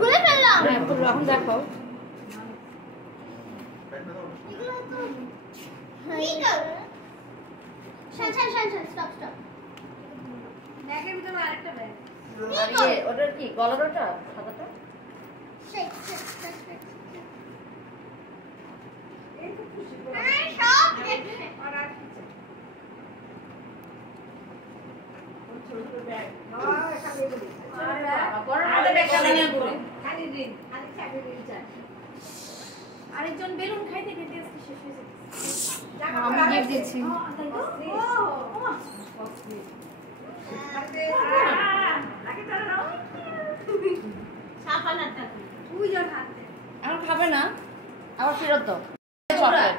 খুলে ফেললাম। হ্যাঁ খুলে এখন দেখো। Stop stop. ব্যাগের ভিতরে আরেকটা ব্যাগ। আর ইয়ে ওটা কি গলার ওটা সাদাটা? Shake shake shake. এই তো খুশি। সব আর আর কিছু। ছোট ছোট ব্যাগ। খালি এগুলো। আরে বাবা গরম হলে ব্যাগটা নিয়ে ঘুরে। খালি রিং, খালি চাবি রিং চাই। আরেকজন বেলুন খাইতে খেতে আজকে শেষ হয়ে যাচ্ছে। আমি গিফট দিচ্ছি। তাই তো? এখন খাবে না, আবার ফেরত দাও চকলেট।